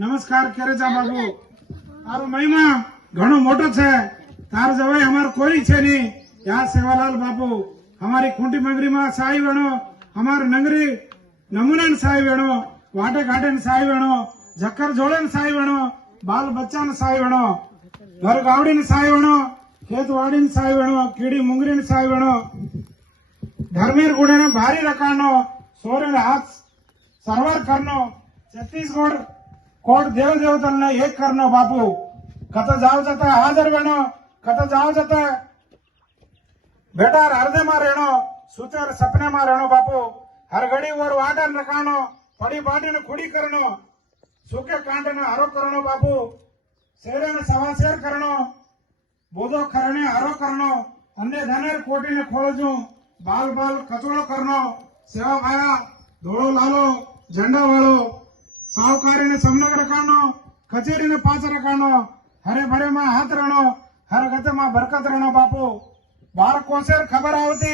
नमस्कार करे जा बाबू। तारो महिमा घणो मोटो छे, तार जवाई हमार कोई छे नहीं। या सेवालाल बापू हमारी खूंटी मंगरी में साई वेणो, हमार नंगरी नमूने साई वेणो, वाटे घाटे साई वेणो, झक्कर जोड़े साई वेणो, बाल बच्चा ने साई वेणो, घर गावड़ी ने साई वेणो, खेतवाड़ी ने साई वेणो, कीड़ी मुंगरी ने साई वेणो, धर्मीर गुड़े ने भारी रकानो, सोरे ने हाथ सरवर करनो, छत्तीसगढ़ कोट देव देवतल ने एक करनो बापू। कत जाओ जता हाजर वेणो, कत जाओ जता बेटा हृदय में रहनो, सुचर सपने में रहनो बापू। हर घड़ी और वाडन रखानो, पड़ी बाटी ने खुड़ी करनो, सूखे कांटे ने हरो करनो बापू। शेरे ने सवा शेर करनो, बोधो खरणे हरो करनो, अन्य धनेर कोटी ने खोलजू, बाल बाल कचोड़ो करनो, सेवा भाया धोड़ो लालो झंडा वालो, साहूकारी ने समनग रखानो, कचेरी ने पास रखानो, हरे भरे में हाथ रहनो, हर गते में बरकत रहनो बापू। बार कोसेर खबर आवती